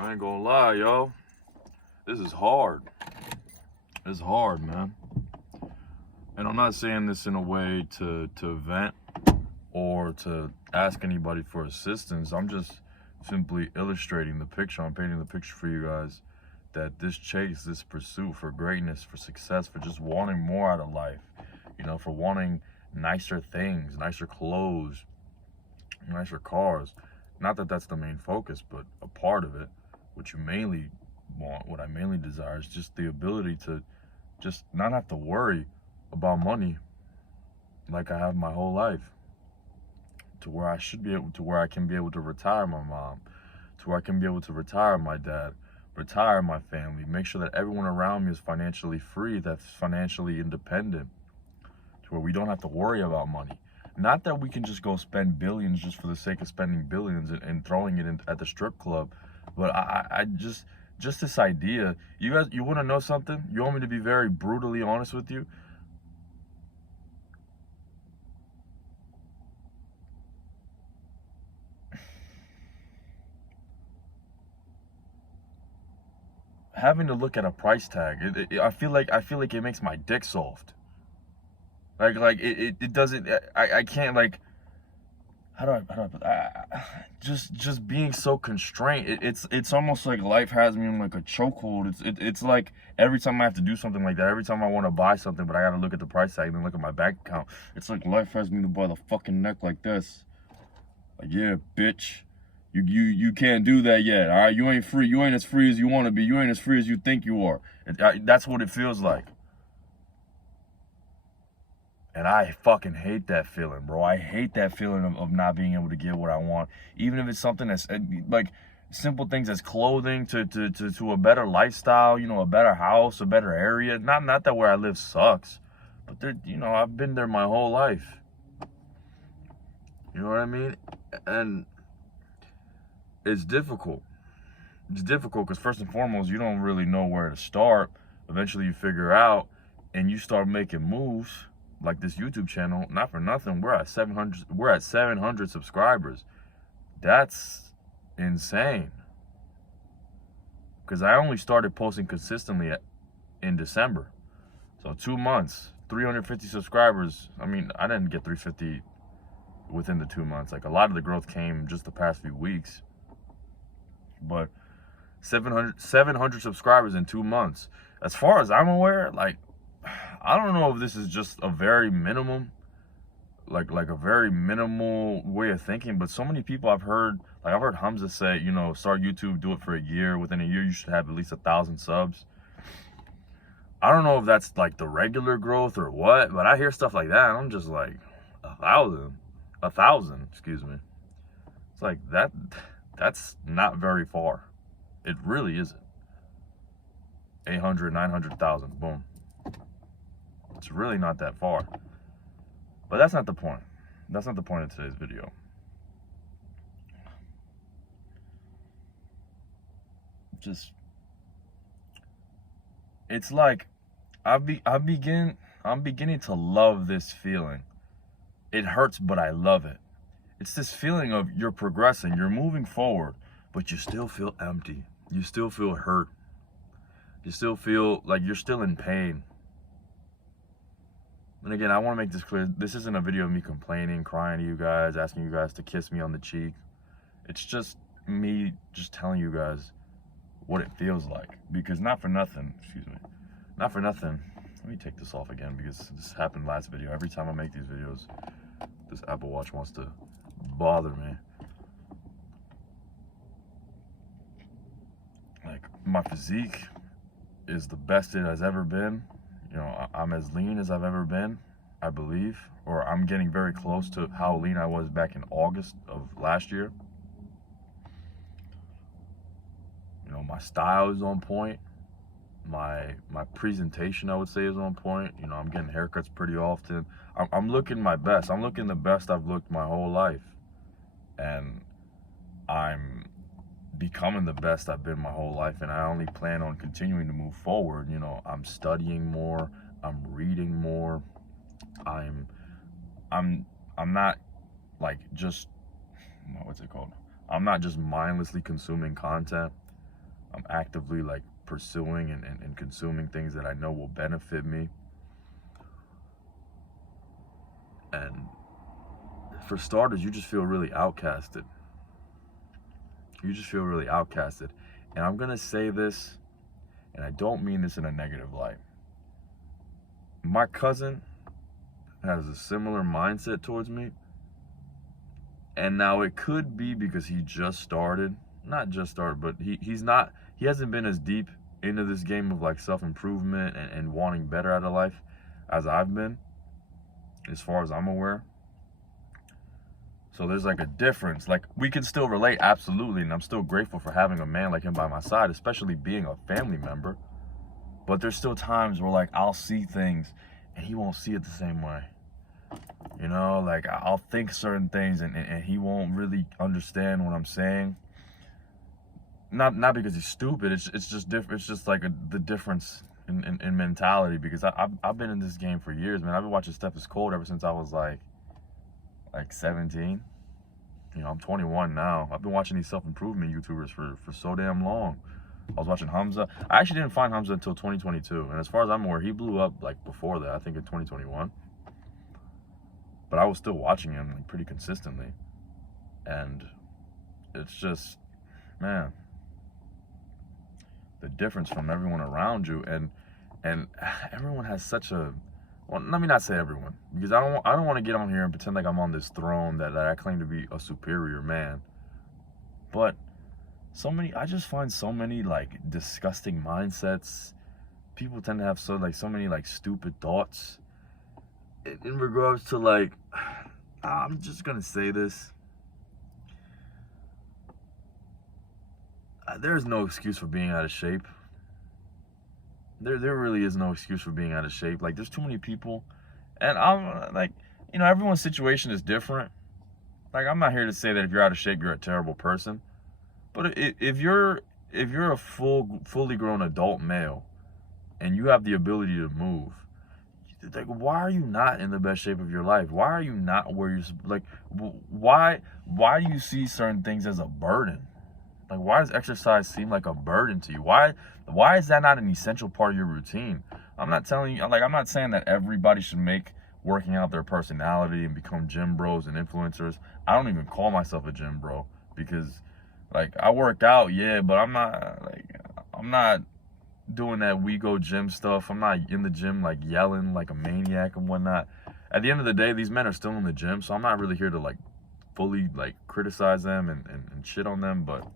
I ain't gonna lie, yo. This is hard. It's hard, man. And I'm not saying this in a way to vent or to ask anybody for assistance. I'm just simply illustrating the picture. I'm painting the picture for you guys that this chase, this pursuit for greatness, for success, for just wanting more out of life, for wanting nicer things, nicer clothes, nicer cars. Not that that's the main focus, but a part of it. What you mainly want, what I mainly desire, is just the ability to just not have to worry about money like I have my whole life, to where I should be able to, where I can be able to retire my mom, to where I can be able to retire my dad, retire my family, make sure that everyone around me is financially free, that's financially independent, to where we don't have to worry about money. Not that we can just go spend billions just for the sake of spending billions and throwing it at the strip club, but I just this idea. You guys, you want to know something? You want me to be very brutally honest with you? Having to look at a price tag, I feel like it makes my dick soft. It doesn't. I can't, like. How do I put just being so constrained. It's almost like life has me in like a chokehold. It's like every time I have to do something like that, every time I want to buy something, but I gotta look at the price tag and then look at my bank account. It's like life has me by the fucking neck like this. Like, yeah, bitch. You can't do that yet. All right, you ain't free. You ain't as free as you want to be. You ain't as free as you think you are. That's what it feels like. And I fucking hate that feeling, bro. I hate that feeling of not being able to get what I want. Even if it's something that's like simple things as clothing to a better lifestyle, a better house, a better area. Not that where I live sucks, but I've been there my whole life. You know what I mean? And it's difficult. It's difficult because first and foremost, you don't really know where to start. Eventually you figure out and you start making moves. Like this YouTube channel, not for nothing, we're at 700 subscribers. That's insane. Because I only started posting consistently in December. So 2 months, 350 subscribers. I mean, I didn't get 350 within the 2 months. Like, a lot of the growth came just the past few weeks. But 700 subscribers in 2 months. As far as I'm aware, like, I don't know if this is just a very minimum, like a very minimal way of thinking, but so many people I've heard Hamza say, start YouTube, do it for a year. Within a year, you should have at least 1,000 subs. I don't know if that's like the regular growth or what, but I hear stuff like that, and I'm just like, 1,000, excuse me. It's like that's not very far. It really isn't. 800, 900,000, boom. It's really not that far. But that's not the point. That's not the point of today's video. It's like I'm beginning to love this feeling. It hurts, but I love it. It's this feeling of you're progressing, you're moving forward, but you still feel empty. You still feel hurt. You still feel like you're still in pain. And again, I want to make this clear. This isn't a video of me complaining, crying to you guys, asking you guys to kiss me on the cheek. It's just me just telling you guys what it feels like. Because not for nothing, let me take this off again because this happened last video. Every time I make these videos, this Apple Watch wants to bother me. Like, my physique is the best it has ever been. I'm as lean as I've ever been, I believe, or I'm getting very close to how lean I was back in August of last year. My style is on point. My presentation, I would say, is on point. I'm getting haircuts pretty often. I'm looking my best. I'm looking the best I've looked my whole life. And I'm becoming the best I've been my whole life, and I only plan on continuing to move forward. I'm studying more, I'm reading more, I'm not like just, what's it called? I'm not just mindlessly consuming content. I'm actively like pursuing and consuming things that I know will benefit me. And for starters, you just feel really outcasted. You just feel really outcasted. And I'm gonna say this, and I don't mean this in a negative light. My cousin has a similar mindset towards me. And now it could be because he just started, not just started, but he hasn't been as deep into this game of like self-improvement and wanting better out of life as I've been, as far as I'm aware. So there's like a difference. Like, we can still relate, absolutely, and I'm still grateful for having a man like him by my side, especially being a family member. But there's still times where like I'll see things and he won't see it the same way. You know, like I'll think certain things and he won't really understand what I'm saying. Not because he's stupid. It's just different. It's just like the difference in mentality. Because I've been in this game for years, man. I've been watching Steph is Cold ever since I was like 17. You know, I'm 21 now. I've been watching these self-improvement YouTubers for so damn long. I was watching Hamza. I actually didn't find Hamza until 2022. And as far as I'm aware, he blew up like before that, I think in 2021. But I was still watching him like pretty consistently. And it's just, man, the difference from everyone around you. And everyone has such a, well, let me not say everyone, because I don't want to get on here and pretend like I'm on this throne that I claim to be a superior man. But I just find so many like disgusting mindsets. People tend to have so many like stupid thoughts in regards to like, I'm just gonna say this. There's no excuse for being out of shape. There really is no excuse for being out of shape. Like, there's too many people, and I'm like, you know, everyone's situation is different. Like, I'm not here to say that if you're out of shape, you're a terrible person. But if you're a fully grown adult male, and you have the ability to move, like, why are you not in the best shape of your life? Why are you not where you're like? Why do you see certain things as a burden? Like, why does exercise seem like a burden to you? Why is that not an essential part of your routine? I'm not telling you, like, I'm not saying that everybody should make working out their personality and become gym bros and influencers. I don't even call myself a gym bro because, like, I work out, yeah, but I'm not doing that we go gym stuff. I'm not in the gym like yelling like a maniac and whatnot. At the end of the day, these men are still in the gym, so I'm not really here to like fully like criticize them and shit on them, but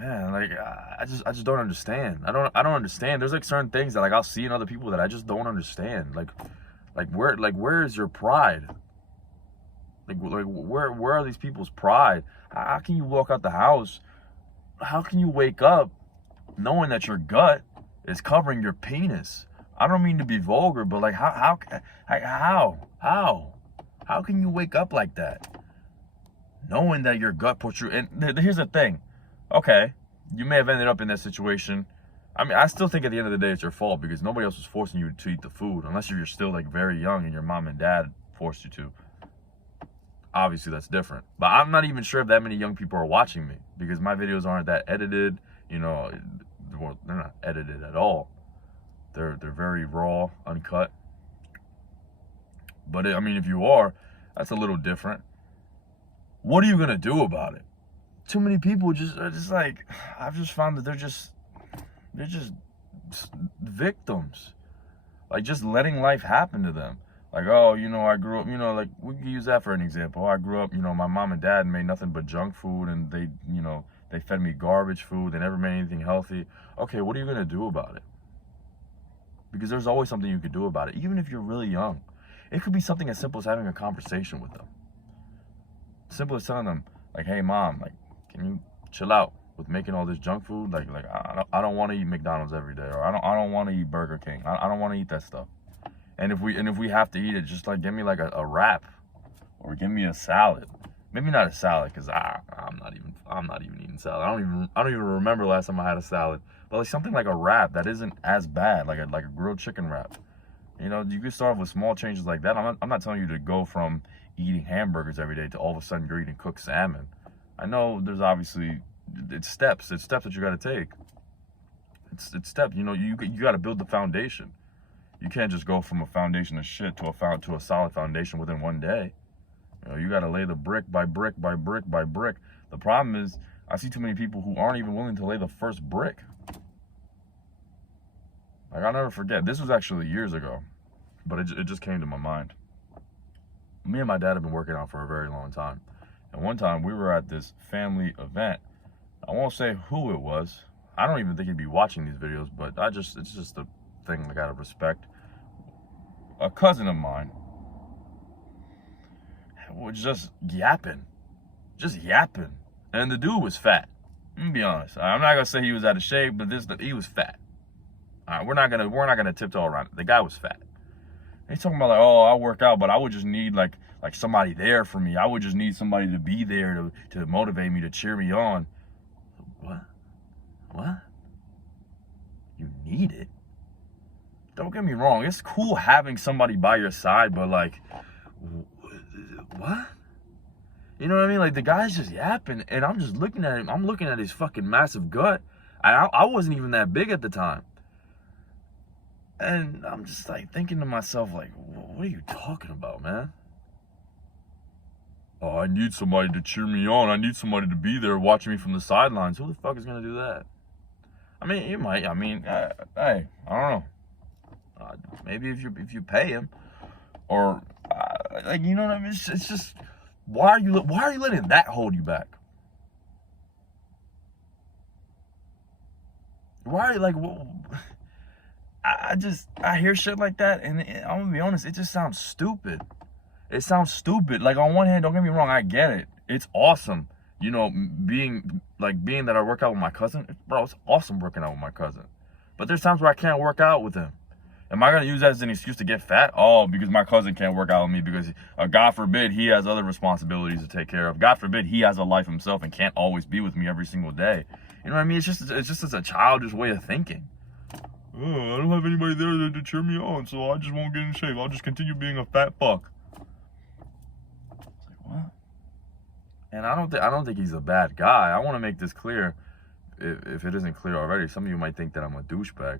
man, like I just don't understand. I don't understand. There's like certain things that like I'll see in other people that I just don't understand. Where is your pride? Like where are these people's pride? How can you walk out the house? How can you wake up knowing that your gut is covering your penis? I don't mean to be vulgar, but like how can you wake up like that? Knowing that your gut puts you in. Here's the thing. Okay, you may have ended up in that situation. I mean, I still think at the end of the day it's your fault because nobody else was forcing you to eat the food unless you're still like very young and your mom and dad forced you to. Obviously that's different. But I'm not even sure if that many young people are watching me because my videos aren't that edited, you know, well, they're not edited at all. They're very raw, uncut. But I mean, if you are, that's a little different. What are you gonna do about it? Too many people are just like, I've just found that they're just victims. Like, just letting life happen to them. Like, oh, you know, I grew up, you know, like, we can use that for an example. I grew up, you know, my mom and dad made nothing but junk food and they, you know, they fed me garbage food. They never made anything healthy. Okay, what are you gonna do about it? Because there's always something you could do about it, even if you're really young. It could be something as simple as having a conversation with them. Simple as telling them, like, hey, mom, like, can you chill out with making all this junk food? Like I don't want to eat McDonald's every day, or I don't want to eat Burger King. I don't want to eat that stuff. And if we have to eat it, just like give me like a wrap, or give me a salad. Maybe not a salad, cause I'm not even eating salad. I don't even remember last time I had a salad. But like something like a wrap that isn't as bad, like a grilled chicken wrap. You know, you can start with small changes like that. I'm not telling you to go from eating hamburgers every day to all of a sudden you're eating cooked salmon. I know there's obviously, it's steps that you got to take. It's steps, you know, you got to build the foundation. You can't just go from a foundation of shit to a solid foundation within one day. You know, you got to lay the brick by brick by brick by brick. The problem is, I see too many people who aren't even willing to lay the first brick. Like, I'll never forget, this was actually years ago, but it just came to my mind. Me and my dad have been working out for a very long time. And one time we were at this family event. I won't say who it was. I don't even think he'd be watching these videos, but it's just a thing I gotta respect. A cousin of mine was just yapping. And the dude was fat. Let me be honest. I'm not gonna say he was out of shape, but he was fat. All right, we're not gonna tiptoe around it. The guy was fat. He's talking about like, oh, I work out, but I would just need like somebody there for me. I would just need somebody to be there to motivate me, to cheer me on. What? You need it? Don't get me wrong. It's cool having somebody by your side, but like, what? You know what I mean? Like, the guy's just yapping, and I'm just looking at him. I'm looking at his fucking massive gut. I wasn't even that big at the time. And I'm just like thinking to myself, like, what are you talking about, man? Oh, I need somebody to cheer me on. I need somebody to be there watching me from the sidelines. Who the fuck is gonna do that? I mean, you might. I mean, hey, I don't know. Maybe if you pay him, or like, you know what I mean? It's just, why are you letting that hold you back? Why, like, I hear shit like that, and I'm gonna be honest, it just sounds stupid. It sounds stupid. Like, on one hand, don't get me wrong, I get it. It's awesome. You know, being that I work out with my cousin, bro, it's awesome working out with my cousin. But there's times where I can't work out with him. Am I gonna use that as an excuse to get fat? Oh, because my cousin can't work out with me because, God forbid, he has other responsibilities to take care of. God forbid, he has a life himself and can't always be with me every single day. You know what I mean? It's just a childish way of thinking. Oh, I don't have anybody there to cheer me on, so I just won't get in shape. I'll just continue being a fat fuck. It's like, what? And I don't think he's a bad guy. I want to make this clear, if it isn't clear already. Some of you might think that I'm a douchebag.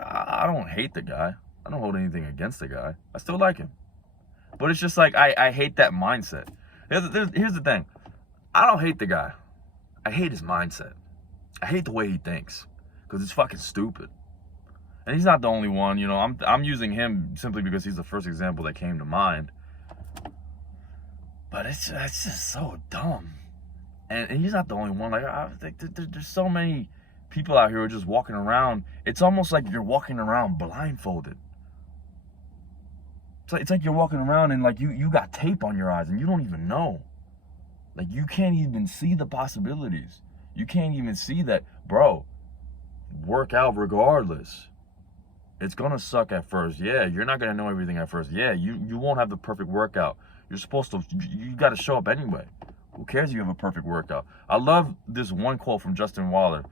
I don't hate the guy. I don't hold anything against the guy. I still like him. But it's just like, I hate that mindset. Here's the thing. I don't hate the guy. I hate his mindset. I hate the way he thinks, because it's fucking stupid. And he's not the only one, you know. I'm using him simply because he's the first example that came to mind. But it's just so dumb. And he's not the only one. Like, I think there's so many people out here who are just walking around. It's almost like you're walking around blindfolded. It's like you're walking around and like you got tape on your eyes and you don't even know. Like, you can't even see the possibilities. You can't even see that, bro, work out regardless. It's gonna suck at first. Yeah, you're not gonna know everything at first. Yeah, you won't have the perfect workout. You're supposed to, you gotta show up anyway. Who cares if you have a perfect workout? I love this one quote from Justin Waller.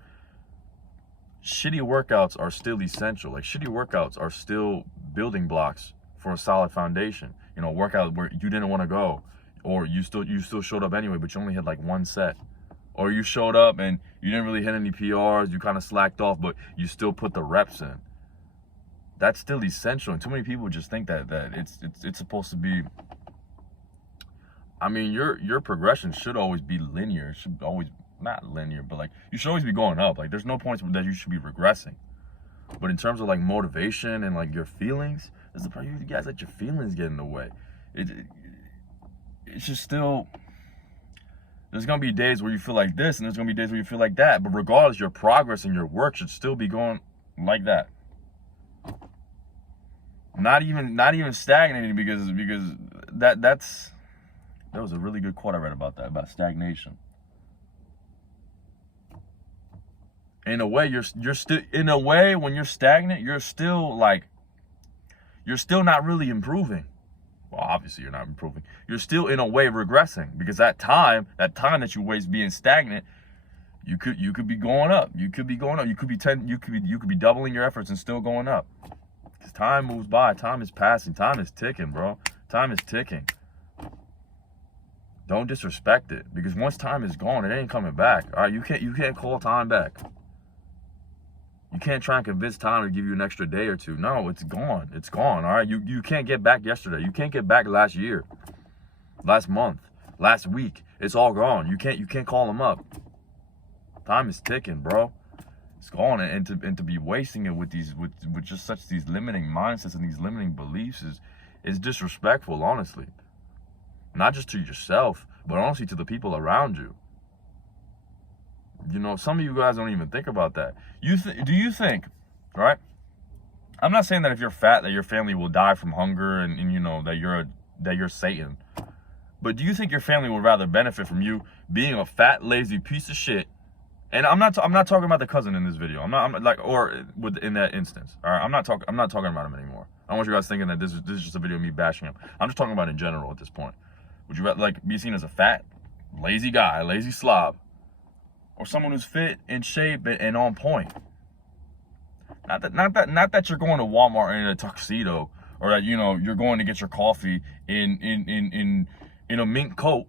Shitty workouts are still essential. Like, shitty workouts are still building blocks for a solid foundation. You know, workout where you didn't want to go, or you still showed up anyway, but you only had like one set. Or you showed up and you didn't really hit any PRs, you kind of slacked off, but you still put the reps in. That's still essential. And too many people just think that it's supposed to be, I mean, your progression should always be linear. It should always, not linear, but like, you should always be going up. Like, there's no points that you should be regressing. But in terms of like motivation and like your feelings, there's the part, you guys let your feelings get in the way. It's just still, there's gonna be days where you feel like this, and there's gonna be days where you feel like that. But regardless, your progress and your work should still be going like that. Not even stagnating, because that was a really good quote I read about that, about stagnation. In a way, you're still, in a way, when you're stagnant, you're still not really improving. Well, obviously you're not improving. You're still in a way regressing, because that time that you waste being stagnant, you could be going up. You could be going up. You could be doubling your efforts and still going up. Because time moves by. Time is passing. Time is ticking, bro. Time is ticking. Don't disrespect it, because once time is gone, it ain't coming back. All right, you can't call time back. You can't try and convince time to give you an extra day or two. No, it's gone. It's gone. All right, you can't get back yesterday. You can't get back last year, last month, last week. It's all gone. You can't call them up. Time is ticking, bro. It's gone, and to be wasting it with just these limiting mindsets and these limiting beliefs is disrespectful, honestly. Not just to yourself, but honestly to the people around you. You know, some of you guys don't even think about that. Do you think, right? I'm not saying that if you're fat that your family will die from hunger and you know that you're Satan. But do you think your family would rather benefit from you being a fat, lazy piece of shit? And I'm not talking about the cousin in this video. In that instance. All right, I'm not talking about him anymore. I don't want you guys thinking that this is just a video of me bashing him. I'm just talking about in general at this point. Would you rather be seen as a fat, lazy guy, lazy slob, or someone who's fit, in shape, and on point? Not that you're going to Walmart in a tuxedo, or that you're going to get your coffee in a mink coat,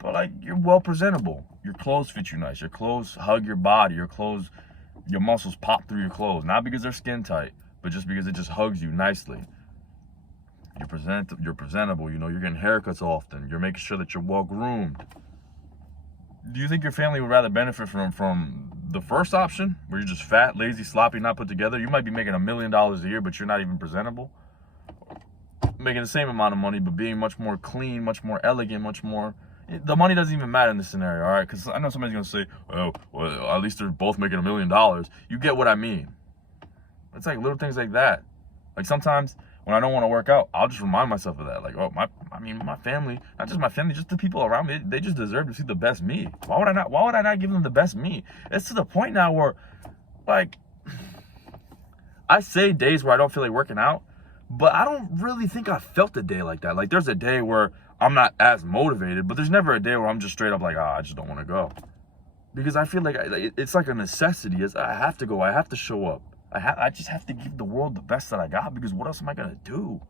but like you're well presentable. Your clothes fit you nice. Your clothes hug your body. Your muscles pop through your clothes, not because they're skin tight, but just because it just hugs you nicely. You're presentable. You're getting haircuts often. You're making sure that you're well groomed. Do you think your family would rather benefit from the first option, where you're just fat, lazy, sloppy, not put together? You might be making $1 million a year, but you're not even presentable. Making the same amount of money, but being much more clean, much more elegant, much more... The money doesn't even matter in this scenario, all right? Because I know somebody's going to say, well, at least they're both making $1 million. You get what I mean. It's like little things like that. Like sometimes when I don't want to work out, I'll just remind myself of that. Like, my family, not just my family, just the people around me, they just deserve to see the best me. Why would I not give them the best me? It's to the point now where, like, I say days where I don't feel like working out, but I don't really think I felt a day like that. Like, there's a day where I'm not as motivated, but there's never a day where I'm just straight up like, I just don't want to go. Because I feel like it's like a necessity. I have to go. I have to show up. I just have to give the world the best that I got, because what else am I going to do?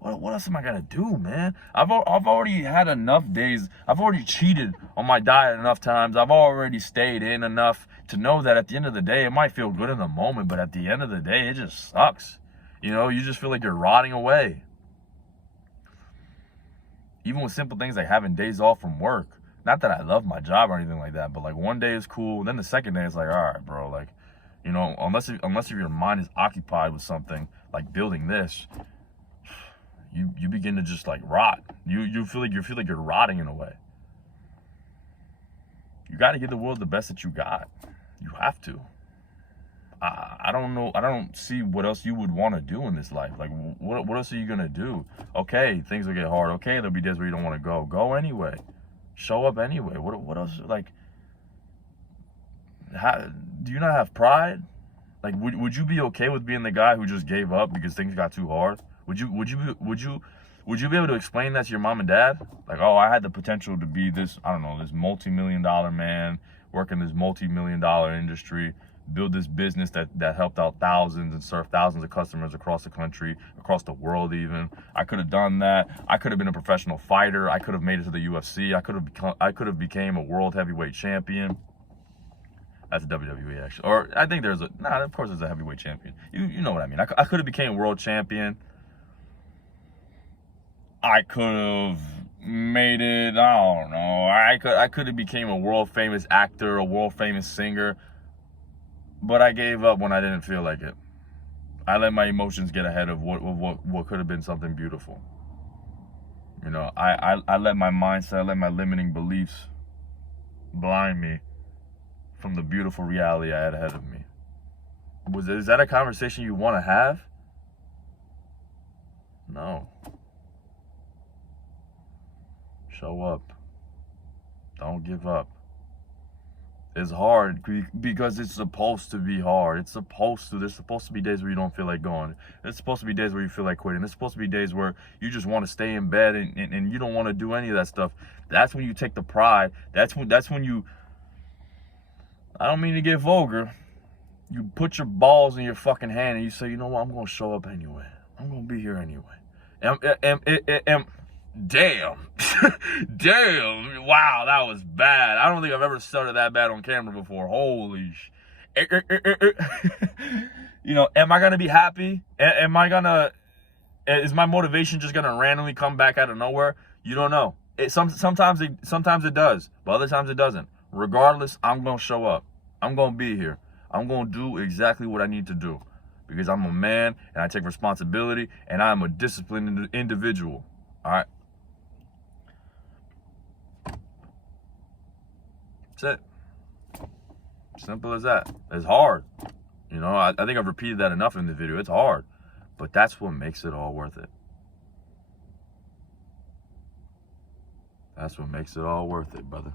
What else am I going to do, man? I've already had enough days. I've already cheated on my diet enough times. I've already stayed in enough to know that at the end of the day, it might feel good in the moment, but at the end of the day, it just sucks. You just feel like you're rotting away. Even with simple things like having days off from work. Not that I love my job or anything like that, but like one day is cool. Then the second day is like, all right, bro, like, unless if your mind is occupied with something like building this, you begin to just like rot. You feel like you're rotting in a way. You got to give the world the best that you got. You have to. I don't know. I don't see what else you would want to do in this life. Like, what else are you gonna do? Okay, things will get hard. Okay, there'll be days where you don't want to go. Go anyway. Show up anyway. What else? Like, do you not have pride? Like, would you be okay with being the guy who just gave up because things got too hard? Would you be able to explain that to your mom and dad? Like, oh, I had the potential to be this, I don't know, this multi-million-dollar man, work in this multi-million-dollar industry, build this business that helped out thousands and served thousands of customers across the country, across the world even. I could have done that. I could have been a professional fighter. I could have made it to the UFC. I could have became a world heavyweight champion. That's WWE, actually. Or I think of course there's a heavyweight champion. You know what I mean. I could have became world champion. I could have made it, I don't know. I could have became a world famous actor, a world famous singer. But I gave up when I didn't feel like it. I let my emotions get ahead of what could have been something beautiful. I let my mindset, I let my limiting beliefs blind me from the beautiful reality I had ahead of me. Is that a conversation you want to have? No. Show up. Don't give up. It's hard because it's supposed to be hard. There's supposed to be days where you don't feel like going. There's supposed to be days where you feel like quitting. There's supposed to be days where you just want to stay in bed and you don't want to do any of that stuff. That's when you take the pride. That's when you, I don't mean to get vulgar, you put your balls in your fucking hand and you say, you know what, I'm going to show up anyway. I'm going to be here anyway. damn. Damn. Wow, that was bad. I don't think I've ever stuttered that bad on camera before. Holy sh. You know, am I going to be happy? Am I going to, is my motivation just going to randomly come back out of nowhere? You don't know. Sometimes it does, but other times it doesn't. Regardless, I'm going to show up. I'm going to be here. I'm going to do exactly what I need to do because I'm a man and I take responsibility and I'm a disciplined individual. All right. That's it. Simple as that. It's hard. You know, I think I've repeated that enough in the video. It's hard, but that's what makes it all worth it. That's what makes it all worth it, brother.